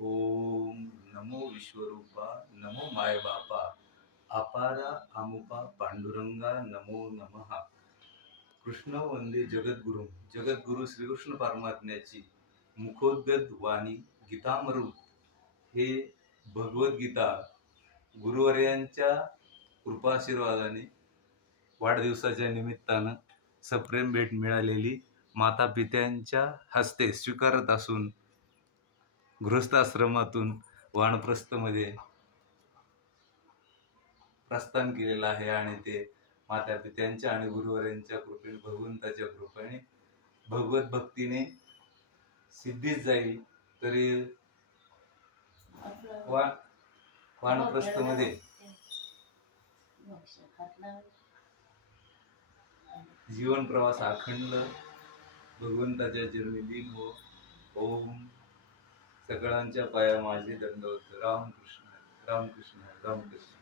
ओम नमो विश्वरूपा नमो माय बापा अपारा अमुपा पांडुरंगा नमो नमः. कृष्ण वंदे जगद्गुरु. जगद्गुरु श्रीकृष्ण परमात्म्याची मुखोद्गत वाणी गीतामृत हे भगवद्गीता गुरुवर्यांच्या कृपाशीर्वादाने वाढदिवसाच्या निमित्तानं सप्रेम भेट मिळालेली माता पित्यांच्या हस्ते स्वीकारत असून गृहस्थाश्रमातून वानप्रस्थमध्ये प्रस्थान केलेलं आहे आणि ते माता पित्यांच्या आणि गुरुवरांच्या कृपेने भगवंताच्या कृपेने भगवत भक्तीने सिद्धीच जाईल. तरी वानप्रस्थमध्ये जीवन प्रवास अखंड भगवंताच्या चरणी लीन हो. ओम सकळांच्या पाया माझे दंडवत. रामकृष्ण रामकृष्ण रामकृष्ण.